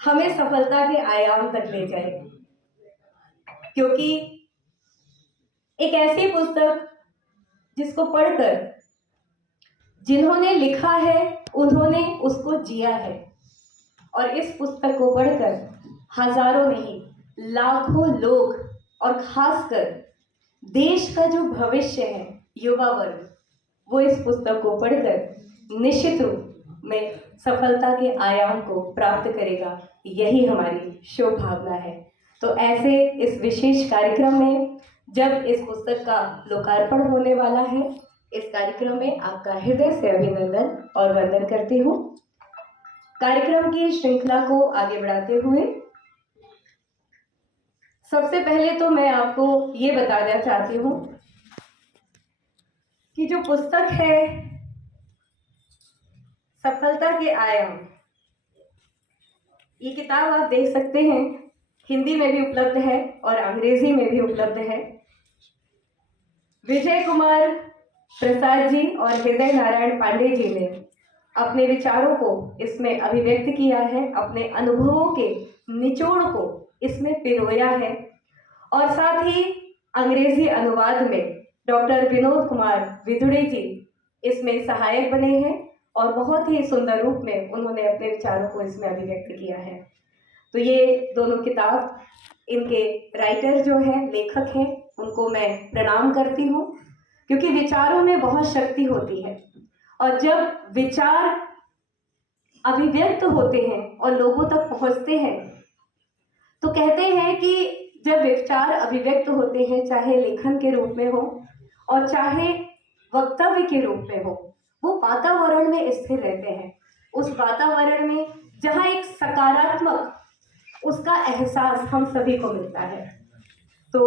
हमें सफलता के आयाम तक ले जाए, क्योंकि एक ऐसी पुस्तक जिसको पढ़कर जिन्होंने लिखा है उन्होंने उसको जिया है, और इस पुस्तक को पढ़कर हजारों नहीं लाखों लोग और खासकर देश का जो भविष्य है, युवा वर्ग, वो इस पुस्तक को पढ़कर निश्चित रूप में सफलता के आयाम को प्राप्त करेगा। यही हमारी शुभ भावना है। तो ऐसे इस विशेष कार्यक्रम में जब इस पुस्तक का लोकार्पण होने वाला है, इस कार्यक्रम में आपका हृदय से अभिनंदन और वंदन करती हूँ। कार्यक्रम की श्रृंखला को आगे बढ़ाते हुए सबसे पहले तो मैं आपको ये बताना चाहती हूँ कि जो पुस्तक है सफलता के आयाम, ये किताब आप देख सकते हैं, हिंदी में भी उपलब्ध है और अंग्रेजी में भी उपलब्ध है। विजय कुमार प्रसाद जी और हृदय नारायण पांडे जी ने अपने विचारों को इसमें अभिव्यक्त किया है, अपने अनुभवों के निचोड़ को इसमें पिरोया है, और साथ ही अंग्रेजी अनुवाद में डॉक्टर विनोद कुमार विदुड़े जी इसमें सहायक बने हैं और बहुत ही सुंदर रूप में उन्होंने अपने विचारों को इसमें अभिव्यक्त किया है। तो ये दोनों किताब, इनके राइटर जो हैं, लेखक हैं, उनको मैं प्रणाम करती हूँ, क्योंकि विचारों में बहुत शक्ति होती है, और जब विचार अभिव्यक्त होते हैं और लोगों तक पहुँचते हैं तो कहते हैं कि जब विचार अभिव्यक्त होते हैं, चाहे लेखन के रूप में हो और चाहे वक्तव्य के रूप में हो, वो वातावरण में स्थिर रहते हैं। उस वातावरण में जहाँ एक सकारात्मक उसका एहसास हम सभी को मिलता है। तो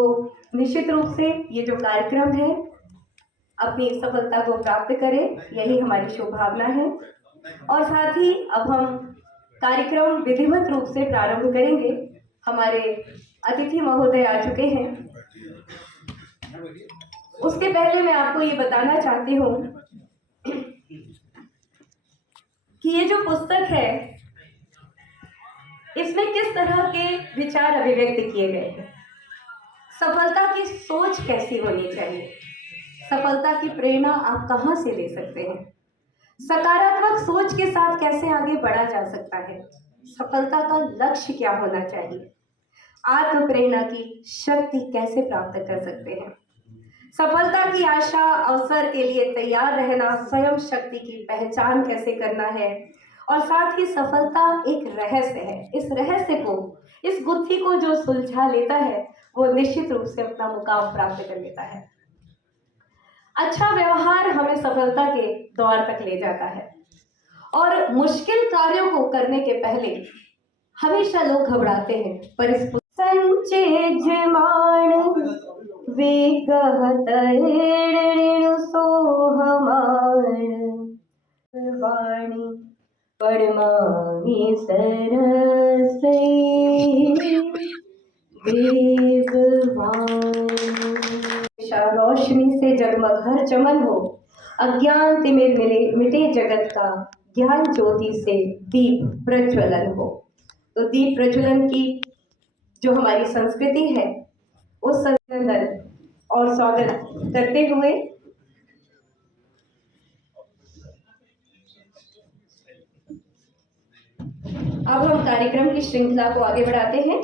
निश्चित रूप से ये जो कार्यक्रम है अपनी सफलता को प्राप्त करे, यही हमारी शुभकामना है। और साथ ही अब हम कार्यक्रम विधिवत रूप से प्रारंभ करेंगे। हमारे अतिथि महोदय आ चुके हैं। उसके पहले मैं आपको ये बताना चाहती हूँ कि ये जो पुस्तक है इसमें किस तरह के विचार अभिव्यक्त किए गए हैं। सफलता की सोच कैसी होनी चाहिए, सफलता की प्रेरणा आप कहाँ से ले सकते हैं, सकारात्मक सोच के साथ कैसे आगे बढ़ा जा सकता है, सफलता का लक्ष्य क्या होना चाहिए, आत्म प्रेरणा की शक्ति कैसे प्राप्त कर सकते हैं, सफलता की आशा अवसर के लिए तैयार रहना, स्वयं शक्ति की पहचान कैसे करना है, और साथ ही सफलता एक रहस्य है। इस रहस्य को, इस गुत्थी को जो सुलझा लेता है वो निश्चित रूप से अपना मुकाम प्राप्त कर लेता है। अच्छा व्यवहार हमें सफलता के द्वार तक ले जाता है, और मुश्किल कार्यों को करने के पहले हमेशा लोग घबराते हैं, पर इस संचे जमान वे कहत ऋण सोहमान वाणी पड़मामी सरसे रोशनी से जगमग हर चमन हो, अज्ञान तिमिर मिले मिटे जगत का, ज्ञान ज्योति से दीप प्रज्वलन हो। तो दीप प्रज्वलन की जो हमारी संस्कृति है उस संस्कृति और स्वागत करते हुए अब हम कार्यक्रम की श्रृंखला को आगे बढ़ाते हैं,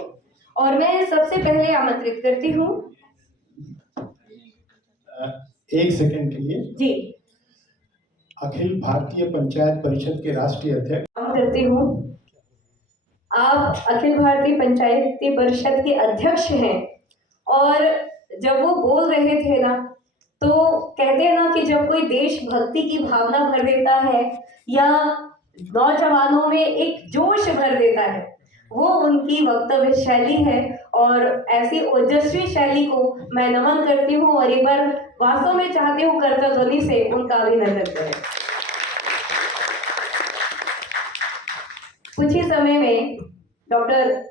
और मैं सबसे पहले आमंत्रित करती हूँ। एक सेकंड के लिए जी, अखिल भारतीय पंचायत परिषद के राष्ट्रीय अध्यक्ष करती हूँ। आप अखिल भारतीय पंचायत परिषद के अध्यक्ष हैं, और जब वो बोल रहे थे ना, तो कहते हैं ना कि जब कोई देशभक्ति की भावना भर देता है या नौजवानों में एक जोश भर देता है, वो उनकी वक्तव्य शैली है, और ऐसी ओजस्वी शैली को मैं नमन करती हूँ, और एक बार वास्तव में चाहती हूँ करतल ध्वनि से उनका अभिनंदन करें। कुछ ही समय में डॉक्टर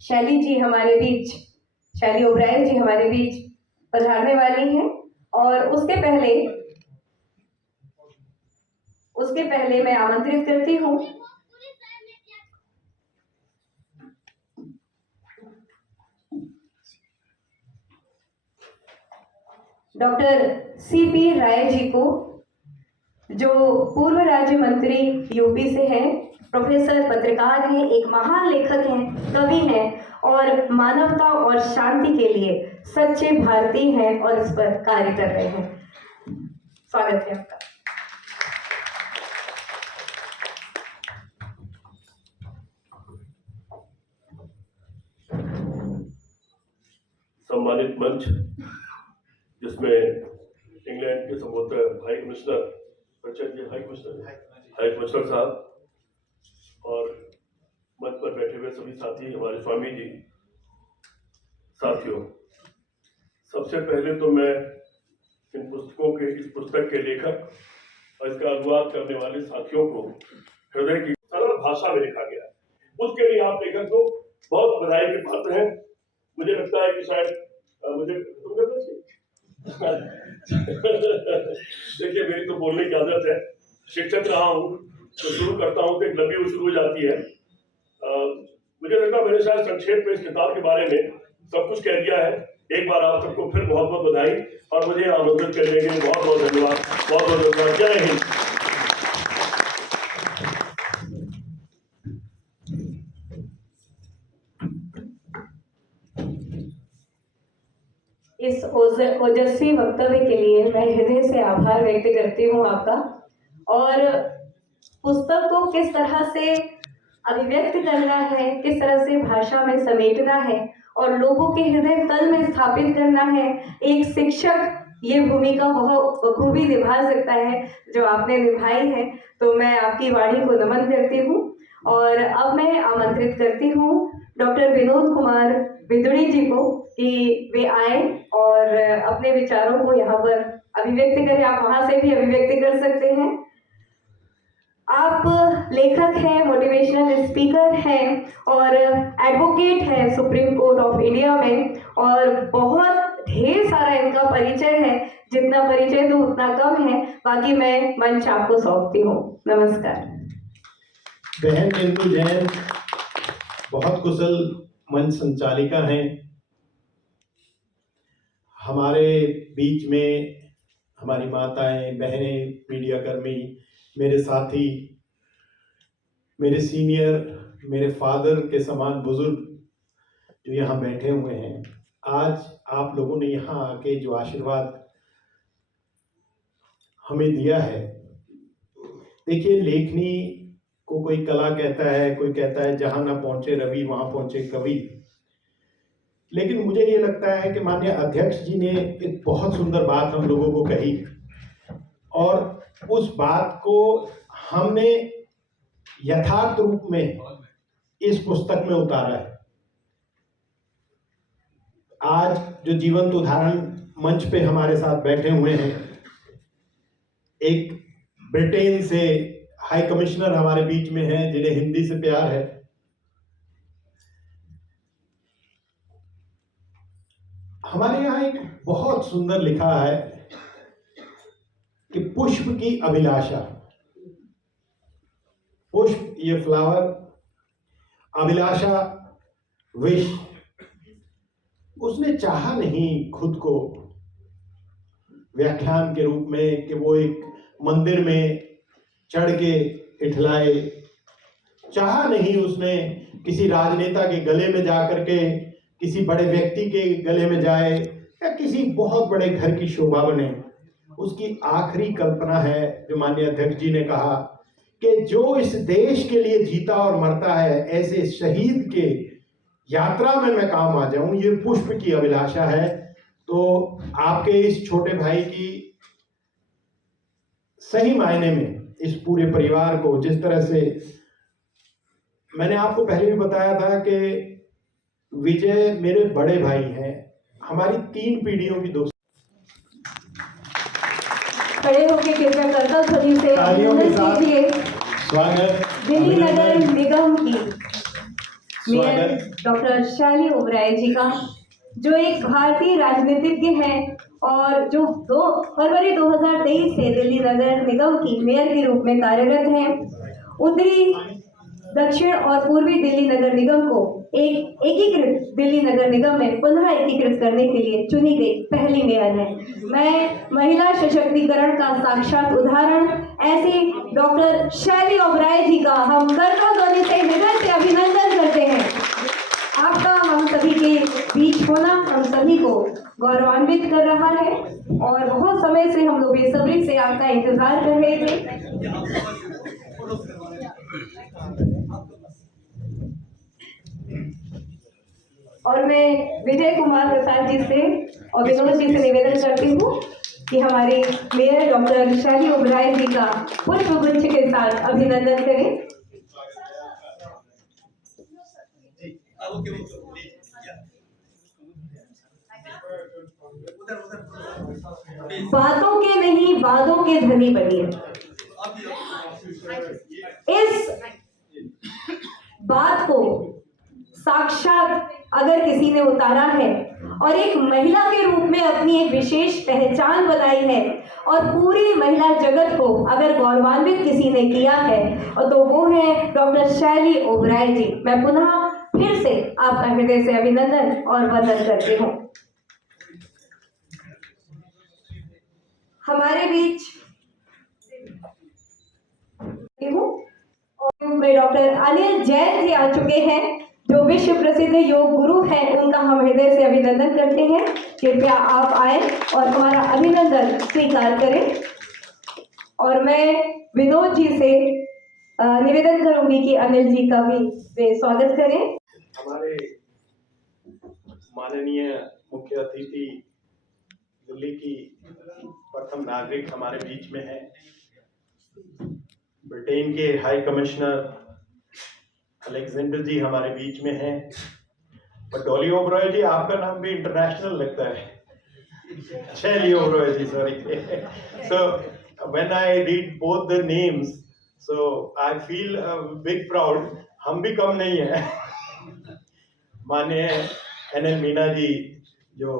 शैली जी हमारे बीच, शैली ओबराय जी हमारे बीच पधारने वाली हैं, और उसके पहले मैं आमंत्रित करती हूँ डॉक्टर CP राय जी को, जो पूर्व राज्य मंत्री यूपी से हैं, प्रोफेसर, पत्रकार हैं, एक महान लेखक हैं, कवि हैं और मानवता और शांति के लिए सच्चे भारतीय हैं और इस पर कार्य कर रहे हैं। स्वागत है आपका। सम्मानित मंच, जिसमें इंग्लैंड के संबोधक हाई कमिश्नर साहब और मंच पर बैठे हुए सभी साथी, हमारे स्वामी जी, साथियों, सबसे पहले तो मैं इस पुस्तक के लेखक और इसका अनुवाद करने वाले साथियों को हृदय की सरल भाषा में लिखा गया है, उसके लिए आप लेखक को बहुत बधाई के पात्र हैं। मुझे लगता है कि शायद मुझे तुम करना चाहिए। देखिए, मेरी तो बोलने की आदत है, शिक्षक रहा हूँ तो शुरू करता हूँ तो एक लंबी शुरू हो जाती है। मुझे लगता है मैंने शायद संक्षेप में इस किताब के बारे में सब कुछ कह दिया है। एक बार आप सबको फिर बहुत बहुत बधाई और मुझे आमंत्रित करने के लिए बहुत बहुत धन्यवाद, बहुत बहुत धन्यवाद। जय हिंद। इस ओजस्वी वक्तव्य के लिए मैं हृदय से आभार व्यक्त करती हूँ आपका। और पुस्तक को किस तरह से अभिव्यक्त करना है, किस तरह से भाषा में समेटना है और लोगों के हृदय तल में स्थापित करना है, एक शिक्षक ये भूमिका बहुत बखूबी निभा सकता है जो आपने निभाई है। तो मैं आपकी वाणी को नमन करती हूँ और अब मैं आमंत्रित करती हूँ डॉक्टर विनोद कुमार बिदुड़ी जी को कि वे आए और अपने विचारों को यहाँ पर अभिव्यक्त करें। आप वहाँ से भी अभिव्यक्त कर सकते हैं। आप लेखक हैं, मोटिवेशनल स्पीकर हैं और एडवोकेट हैं सुप्रीम कोर्ट ऑफ इंडिया में, और बहुत ढेर सारा इनका परिचय है, जितना परिचय तो उतना कम है। बाकी मैं मंच आपको सौंपती हूँ। नमस्कार। बहन बिंदु जैन बहुत कुशल मंच संचालिका हैं। हमारे बीच में हमारी माताएं, बहनें, मीडिया कर्मी, मेरे साथी, मेरे सीनियर, मेरे फादर के समान बुजुर्ग जो यहाँ बैठे हुए हैं, आज आप लोगों ने यहाँ आके जो आशीर्वाद हमें दिया है। देखिए, लेखनी को कोई कला कहता है, कोई कहता है जहाँ ना पहुँचे रवि वहाँ पहुँचे कवि, लेकिन मुझे ये लगता है कि माननीय अध्यक्ष जी ने एक बहुत सुंदर बात हम लोगों को कही और उस बात को हमने यथार्थ रूप में इस पुस्तक में उतारा है। आज जो जीवंत उदाहरण मंच पे हमारे साथ बैठे हुए हैं, एक ब्रिटेन से हाई कमिश्नर हमारे बीच में हैं जिन्हें हिंदी से प्यार है। हमारे यहाँ एक बहुत सुंदर लिखा है कि पुष्प की अभिलाषा, पुष्प ये फ्लावर, अभिलाषा विश। उसने चाहा नहीं खुद को व्याख्यान के रूप में कि वो एक मंदिर में चढ़ के इठलाए, चाहा नहीं उसने किसी राजनेता के गले में जाकर के, किसी बड़े व्यक्ति के गले में जाए या किसी बहुत बड़े घर की शोभा बने। उसकी आखिरी कल्पना है जो माननीय अध्यक्ष जी ने कहा कि जो इस देश के लिए जीता और मरता है, ऐसे शहीद के यात्रा में मैं काम आ जाऊं, ये पुष्प की अभिलाषा है। तो आपके इस छोटे भाई की सही मायने में इस पूरे परिवार को, जिस तरह से मैंने आपको पहले भी बताया था कि विजय मेरे बड़े भाई हैं, हमारी 3 पीढ़ियों की दोस्ती। खड़े होकर कृपया करतल ध्वनि से तालियों के साथ स्वागत दिल्ली नगर निगम की मेयर स्वागत डॉक्टर शैली ओबराय जी का, जो एक भारतीय राजनीतिज्ञ हैं और जो 2 फरवरी 2023 से दिल्ली नगर निगम की मेयर के रूप में कार्यरत हैं। उत्तरी दक्षिण और पूर्वी दिल्ली नगर निगम को एक एकीकृत दिल्ली नगर निगम में पुनः एकीकृत करने के लिए चुनी गई पहली मेयर है। मैं महिला सशक्तिकरण का साक्षात उदाहरण ऐसे डॉक्टर शैली ओबराय जी का हम करताल ध्वनि से हृदय से अभिनंदन करते हैं। आपका हम सभी के बीच होना हम सभी को गौरवान्वित कर रहा है और बहुत समय से हम लोग बेसब्री से आपका इंतजार कर रहे थे। और मैं विजय कुमार प्रसाद जी से और विनोद जी से निवेदन करती हूँ कि हमारे मेयर डॉक्टर शैली ओबराय जी का पुष्प गुच्छ के साथ अभिनंदन करें। बातों के नहीं वादों के धनी बनिए। इस बात को साक्षात अगर किसी ने उतारा है और एक महिला के रूप में अपनी एक विशेष पहचान बनाई है और पूरी महिला जगत को अगर गौरवान्वित किसी ने किया है और तो वो है डॉक्टर शैली ओबराय जी। मैं पुनः फिर से आपका हृदय से अभिनंदन और वंदन करती हूँ। हमारे बीच में डॉक्टर अनिल जैन जी आ चुके हैं जो विश्व प्रसिद्ध योग गुरु हैं। उनका हम हृदय से अभिनंदन करते हैं। कृपया आप आए और हमारा अभिनंदन स्वीकार करें। और मैं विनोद जी से निवेदन करूंगी कि अनिल जी का भी वे स्वागत करें। हमारे माननीय मुख्य अतिथि दिल्ली की प्रथम नागरिक हमारे बीच में है। ब्रिटेन के हाई कमिश्नर अलेक्जेंडर जी हमारे बीच में हैं। पर डॉली ओबराय जी आपका नाम भी इंटरनेशनल लगता है। Shaili Oberoi ji, sorry. So when I read both the names so I feel big proud. हम भी कम नहीं है। माननीय NL मीना जी जो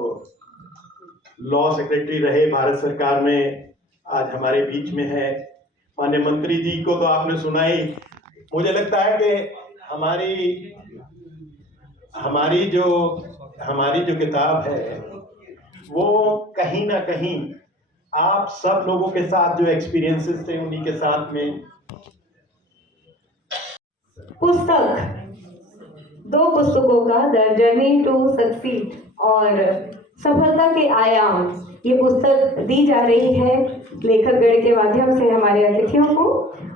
लॉ सेक्रेटरी रहे भारत सरकार में, आज हमारे बीच में है। माननीय मंत्री जी को तो आपने सुना ही। मुझे लगता है कि हमारी जो किताब है वो कहीं ना कहीं आप सब लोगों के साथ जो एक्सपीरियंसेस थे उन्हीं के साथ में। पुस्तक 2 पुस्तकों का द जर्नी टू सक्सीड और सफलता के आयाम, ये पुस्तक दी जा रही है लेखकगण के माध्यम से हमारे अतिथियों को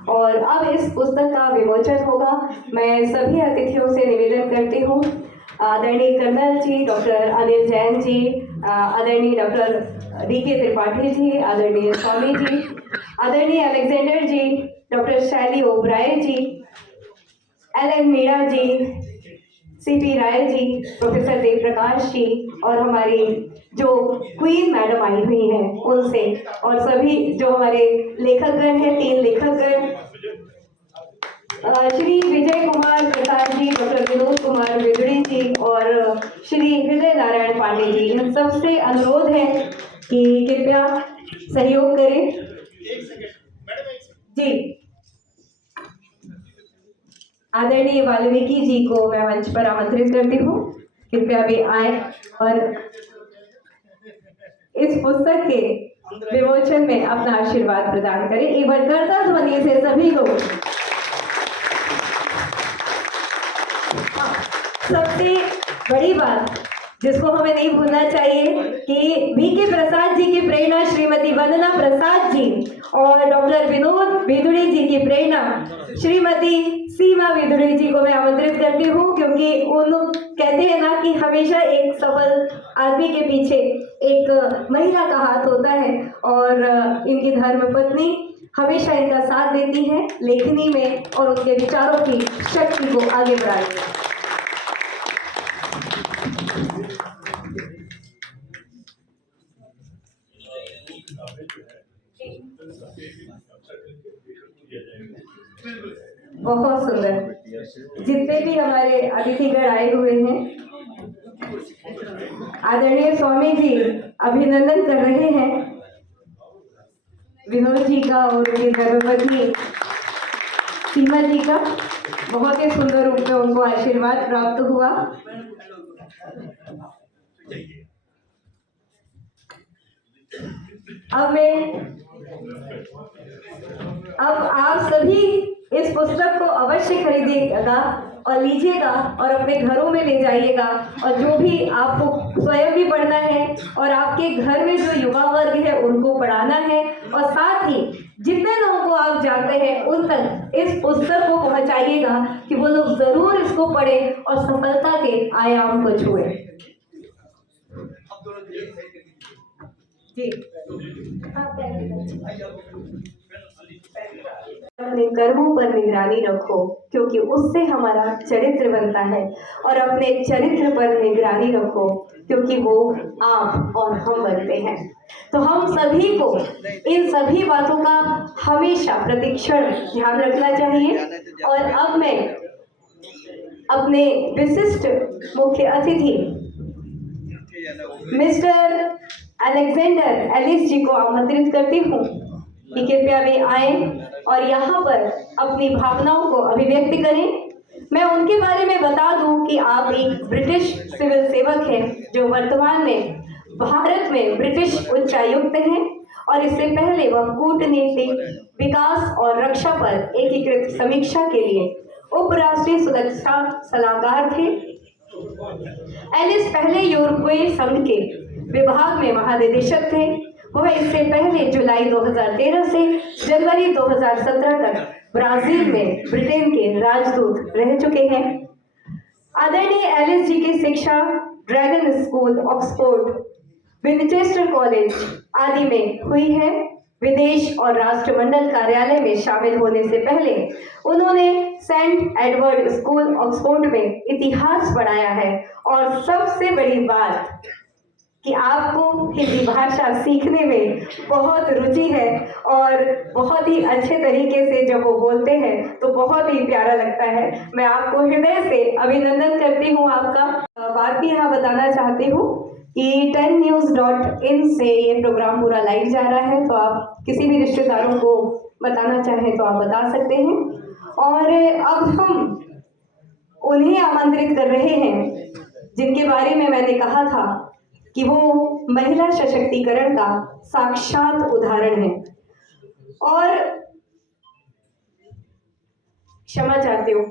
और अब इस पुस्तक का विमोचन होगा। मैं सभी अतिथियों से निवेदन करती हूँ, आदरणीय कर्नल जी, डॉक्टर अनिल जैन जी, आदरणीय डॉक्टर DK त्रिपाठी जी, आदरणीय स्वामी जी, आदरणीय अलेक्जेंडर जी, डॉक्टर शैली ओबराय जी, LN मीणा जी, CP राय जी, प्रोफेसर देव प्रकाश जी और हमारी जो क्वीन मैडम आई हुई हैं उनसे और सभी जो हमारे लेखकगण हैं, 3 लेखकगण, श्री विजय कुमार प्रसाद जी, डॉक्टर विनोद कुमार विदुड़ी जी और श्री हृदय नारायण पांडे जी। इन सबसे अनुरोध है कि कृपया सहयोग करें। जी, आदरणीय वाल्मीकि जी को मैं मंच पर आमंत्रित करती हूँ। कृपया भी आए और इस पुस्तक के विमोचन में अपना आशीर्वाद प्रदान करें। एक बार करताल ध्वनि से सभी लोग। सबसे बड़ी बात जिसको हमें नहीं भूलना चाहिए कि VK प्रसाद जी की प्रेरणा श्रीमती वंदना प्रसाद जी और डॉक्टर विनोद विदुड़ी जी की प्रेरणा श्रीमती सीमा विदुड़ी जी को मैं आमंत्रित करती हूँ, क्योंकि उन कहते हैं ना कि हमेशा एक सफल आदमी के पीछे एक महिला का हाथ होता है और इनकी धर्मपत्नी हमेशा इनका साथ देती हैं लेखनी में और उनके विचारों की शक्ति को आगे बढ़ाने में। बहुत सुंदर। जितने भी हमारे अतिथिगण आए हुए हैं, आदरणीय स्वामी जी अभिनंदन कर रहे हैं विनोद जी का और उनकी धर्मपत्नी सीमा जी का बहुत ही सुंदर रूप में उनको आशीर्वाद प्राप्त हुआ। अब आप सभी इस पुस्तक को अवश्य खरीदिएगा और लीजिएगा और अपने घरों में ले जाइएगा, और जो भी आपको स्वयं भी पढ़ना है और आपके घर में जो युवा वर्ग है उनको पढ़ाना है, और साथ ही जितने लोगों को आप जानते हैं उन तक इस पुस्तक को पहुंचाइएगा कि वो लोग जरूर इसको पढ़ें और सफलता के आयाम को छुए। जी, अपने कर्मों पर निगरानी रखो, क्योंकि उससे हमारा चरित्र बनता है, और अपने चरित्र पर निगरानी रखो क्योंकि वो आप और हम बनते हैं। तो हम सभी को इन सभी बातों का हमेशा प्रतिक्षण ध्यान रखना चाहिए। और अब मैं अपने विशिष्ट मुख्य अतिथि मिस्टर अलेक्जेंडर एलिस जी को आमंत्रित करती हूँ कि कृपया वे आए और यहाँ पर अपनी भावनाओं को अभिव्यक्त करें। मैं उनके बारे में बता दूं कि आप एक ब्रिटिश सिविल सेवक हैं जो वर्तमान में भारत में ब्रिटिश उच्चायुक्त हैं, और इससे पहले वह कूटनीति, विकास और रक्षा पर एकीकृत समीक्षा के लिए उपराष्ट्रीय सुरक्षा सलाहकार थे। एलिस पहले यूरोपीय संघ के विभाग में महानिदेशक थे। वह इससे पहले जुलाई 2013 से जनवरी 2017 तक ब्राजील में ब्रिटेन के राजदूत रह चुके हैं। आदरणीय एलिस जी की शिक्षा dragon school, Oxford, Winchester college आदि में हुई है। विदेश और राष्ट्रमंडल कार्यालय में शामिल होने से पहले उन्होंने सेंट एडवर्ड स्कूल, ऑक्सफोर्ड में इतिहास पढ़ाया है। और सबसे बड़ी बात कि आपको हिंदी भाषा सीखने में बहुत रुचि है, और बहुत ही अच्छे तरीके से जब वो बोलते हैं तो बहुत ही प्यारा लगता है। मैं आपको हृदय से अभिनंदन करती हूँ आपका। बात भी यहाँ बताना चाहती हूँ कि 10news.in से ये प्रोग्राम पूरा लाइव जा रहा है, तो आप किसी भी रिश्तेदारों को बताना चाहें तो आप बता सकते हैं। और अब हम उन्हें आमंत्रित कर रहे हैं जिनके बारे में मैंने कहा था कि वो महिला सशक्तिकरण का साक्षात उदाहरण है। और क्षमा चाहती हूँ,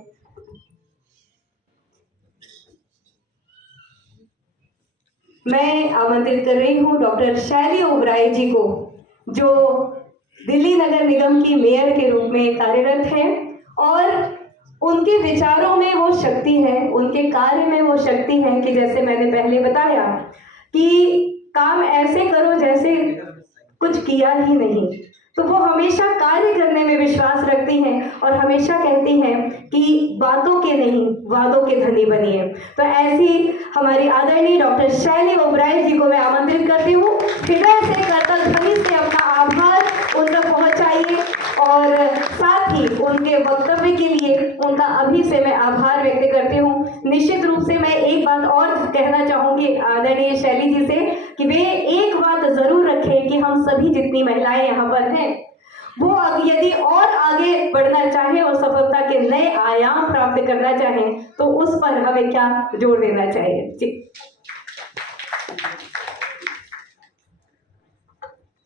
मैं आमंत्रित कर रही हूँ डॉक्टर शैली ओबराय जी को, जो दिल्ली नगर निगम की मेयर के रूप में कार्यरत है। और उनके विचारों में वो शक्ति है, उनके कार्य में वो शक्ति है कि जैसे मैंने पहले बताया कि काम ऐसे करो जैसे कुछ किया ही नहीं। तो वो हमेशा कार्य करने में विश्वास रखती हैं और हमेशा कहती हैं कि बातों के नहीं वादों के धनी बनिए। तो ऐसी हमारी आदरणीय डॉक्टर शैली ओबराय जी को मैं आमंत्रित करती हूँ। हृदय से करतल ध्वनि से अपना आभार उन तक पहुँचाइए, और साथ ही उनके वक्तव्य के लिए उनका अभी से मैं आभार व्यक्त करती हूँ। निश्चित रूप से मैं एक बात और कहना चाहूँगी आदरणीय शैली जी से कि वे एक बात जरूर रखें कि हम सभी जितनी महिलाएं यहाँ पर हैं वो यदि और आगे बढ़ना चाहें और सफलता के नए आयाम प्राप्त करना चाहें तो उस पर हमें क्या जोर देना चाहिए। जी,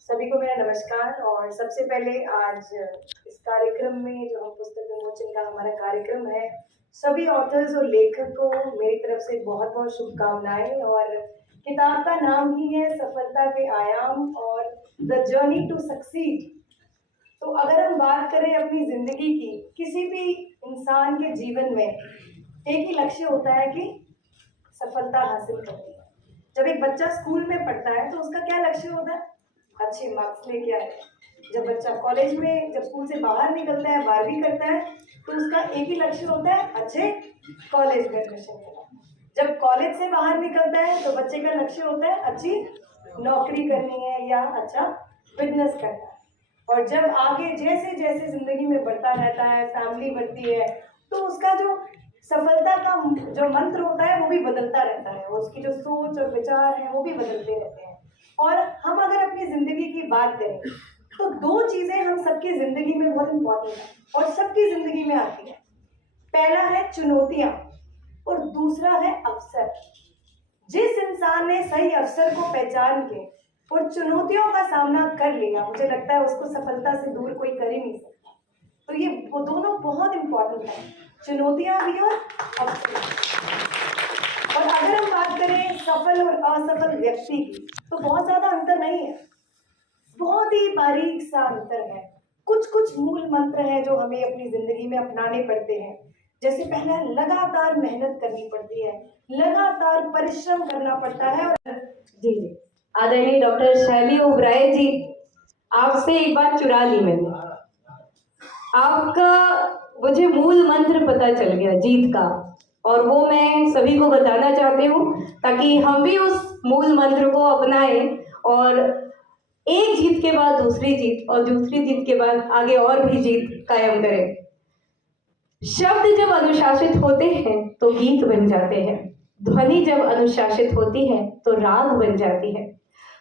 सभी को मेरा नमस्कार। और सबसे पहले आज इस कार्यक्रम में जो हम पुस्तक विमोचन का हमारा कार्यक्रम है, सभी ऑथर्स और लेखक को मेरी तरफ से बहुत बहुत शुभकामनाएं। और किताब का नाम ही है सफलता के आयाम और द जर्नी टू सक्सीड। तो अगर हम बात करें अपनी जिंदगी की, किसी भी इंसान के जीवन में एक ही लक्ष्य होता है कि सफलता हासिल करनी है। जब एक बच्चा स्कूल में पढ़ता है तो उसका क्या लक्ष्य होता है? अच्छे मार्क्स लेके आए। जब बच्चा कॉलेज में, जब स्कूल से बाहर निकलता है, 12वीं करता है, तो उसका एक ही लक्ष्य होता है अच्छे कॉलेज में एडमिशन लेना। जब कॉलेज से बाहर निकलता है तो बच्चे का लक्ष्य होता है अच्छी नौकरी करनी है या अच्छा बिजनेस करना है। और जब आगे जैसे जैसे जिंदगी में बढ़ता रहता है, फैमिली बढ़ती है, तो उसका जो सफलता का जो मंत्र होता है वो भी बदलता रहता है, उसकी जो सोच और विचार है वो भी बदलते रहते हैं। और हम अगर अपनी जिंदगी की बात करें तो दो चीजें हम सबकी जिंदगी में बहुत इंपॉर्टेंट है और सबकी जिंदगी में आती है। पहला है चुनौतियां और दूसरा है अवसर। जिस इंसान ने सही अवसर को पहचान के और चुनौतियों का सामना कर लिया, मुझे लगता है उसको सफलता से दूर कोई कर ही नहीं सकता। तो ये वो दोनों बहुत इंपॉर्टेंट है, चुनौतियां भी और अवसर। और अगर हम बात करें सफल और असफल व्यक्ति की, तो बहुत ज्यादा अंतर नहीं है, बहुत ही बारीक सा अंतर है। कुछ कुछ मूल मंत्र हैं जो हमें अपनी जिंदगी में अपनाने पड़ते हैं। जैसे पहला, लगातार मेहनत करनी पड़ती है, लगातार परिश्रम करना पड़ता है। और जी जी, आदरणीय डॉक्टर शैली ओबराय जी, आपसे एक बात चुरा ली मैंने। आपका मुझे मूल मंत्र पता चल गया जीत का, और वो मैं सभी को बताना चाहती हूँ ताकि हम भी उस मूल मंत्र को अपनाएं और एक जीत के बाद दूसरी जीत और दूसरी जीत के बाद आगे और भी जीत कायम करें। शब्द जब अनुशासित होते हैं तो गीत बन जाते हैं, ध्वनि जब अनुशासित होती है तो राग बन जाती है,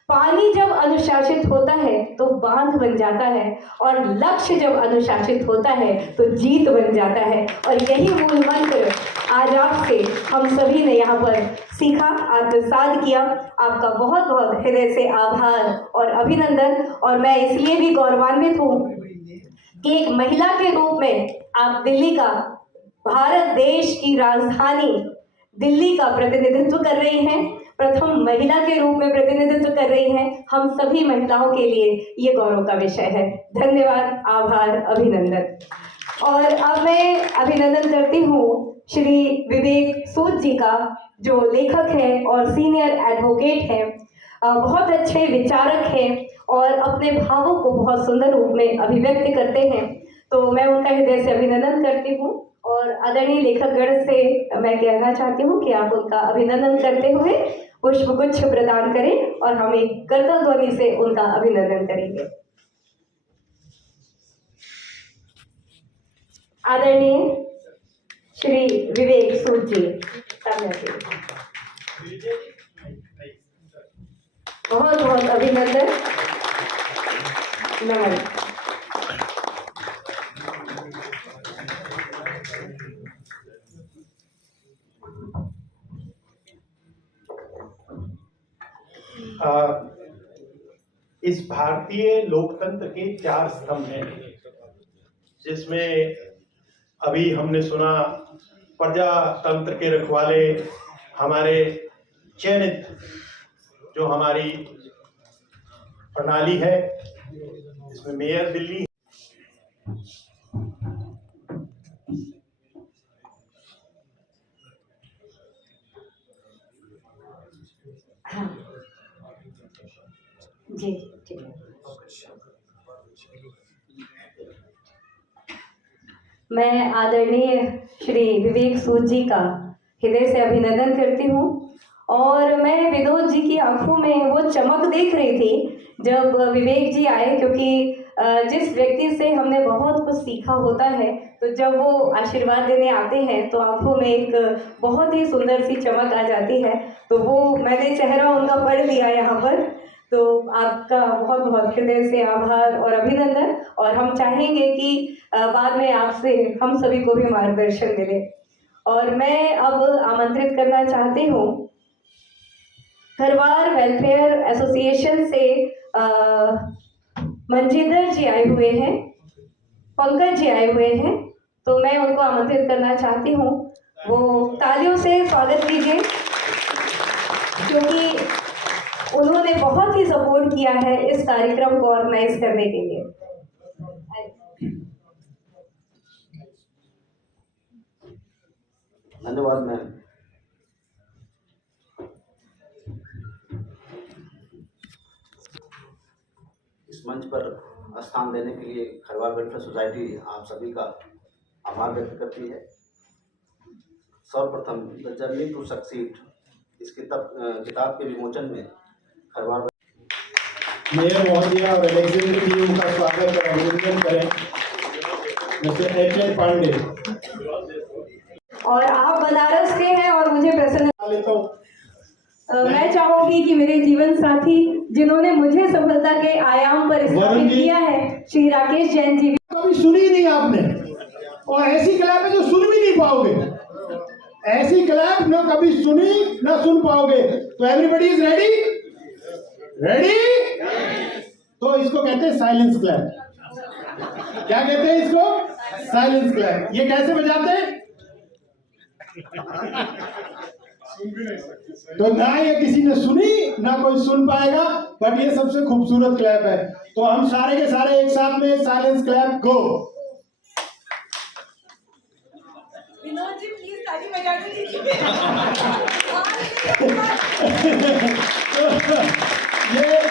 पानी जब अनुशासित होता है तो बांध बन जाता है, और लक्ष्य जब अनुशासित होता है तो जीत बन जाता है। और यही मूल मंत्र आज आपसे हम सभी ने यहाँ पर सीखा, आत्मसात किया। आपका बहुत बहुत हृदय से आभार और अभिनंदन। और मैं इसलिए भी गौरवान्वित हूँ कि एक महिला के रूप में आप दिल्ली का, भारत देश की राजधानी दिल्ली का प्रतिनिधित्व कर रही हैं, प्रथम महिला के रूप में प्रतिनिधित्व कर रही हैं। हम सभी महिलाओं के लिए ये गौरव का विषय है। धन्यवाद, आभार, अभिनंदन। और अब मैं अभिनंदन करती हूँ श्री विवेक सूद जी का, जो लेखक हैं और सीनियर एडवोकेट हैं, बहुत अच्छे विचारक हैं और अपने भावों को बहुत सुंदर रूप में अभिव्यक्त करते हैं। तो मैं उनका हृदय से अभिनंदन करती हूँ और आदरणीय लेखकगण से मैं कहना चाहती हूँ कि आप उनका अभिनंदन करते हुए पुष्पगुच्छ प्रदान करें और हम एक करतल ध्वनि से उनका अभिनंदन करेंगे। आदरणीय श्री विवेक सूद जी, सामने बहुत बहुत अभिनंदन, नमन। इस भारतीय लोकतंत्र के 4 स्तंभ हैं, जिसमें अभी हमने सुना प्रजातंत्र के रखवाले हमारे चयनित जो हमारी प्रणाली है, इसमें मेयर दिल्ली, हाँ जी जी, मैं आदरणीय श्री विवेक सूद जी का हृदय से अभिनंदन करती हूँ। और मैं विनोद जी की आंखों में वो चमक देख रही थी जब विवेक जी आए, क्योंकि जिस व्यक्ति से हमने बहुत कुछ सीखा होता है, तो जब वो आशीर्वाद देने आते हैं तो आंखों में एक बहुत ही सुंदर सी चमक आ जाती है। तो वो मैंने चेहरा उनका पढ़ लिया यहाँ पर। तो आपका बहुत बहुत हृदय से आभार और अभिनंदन। और हम चाहेंगे कि बाद में आपसे हम सभी को भी मार्गदर्शन मिले। और मैं अब आमंत्रित करना चाहती हूँ, खरवार वेलफेयर एसोसिएशन से मंजिंदर जी आए हुए हैं, पंकज जी आए हुए हैं, तो मैं उनको आमंत्रित करना चाहती हूँ। वो तालियों से स्वागत कीजिए, क्योंकि उन्होंने बहुत ही सपोर्ट किया है इस कार्यक्रम को ऑर्गेनाइज करने के लिए। धन्यवाद मैम। इस मंच पर स्थान देने के लिए खरवार वेलफेयर सोसाइटी आप सभी का आभार व्यक्त करती है। सर्वप्रथम द जर्नी टू सक्सीड इस किताब के विमोचन में खरवार मेयर महोदय और एलेक्जेंडर टीम का स्वागत और अभिनंदन करें मिस्टर एच पांडे। और आप बनारस के हैं और मुझे प्रसन्न लेता हूँ। मैं चाहूंगी कि मेरे जीवन साथी जिन्होंने मुझे सफलता के आयाम पर वरुण स्थापित जी। किया है, श्री राकेश जैन जी। कभी सुनी नहीं आपने, और ऐसी क्लैप है जो सुन भी नहीं पाओगे, ऐसी क्लैप ना कभी सुनी ना सुन पाओगे। तो एवरीबॉडी इज रेडी, रेडी? तो इसको कहते हैं साइलेंस क्लैप। क्या कहते हैं इसको? Silence clap. ये कैसे बजाते हैं? तो ना ये किसी ने सुनी ना कोई सुन पाएगा, बट ये सबसे खूबसूरत क्लैप है। तो हम सारे के सारे एक साथ में silence clap go. Vinod ji please ताली बजा दीजिए। ये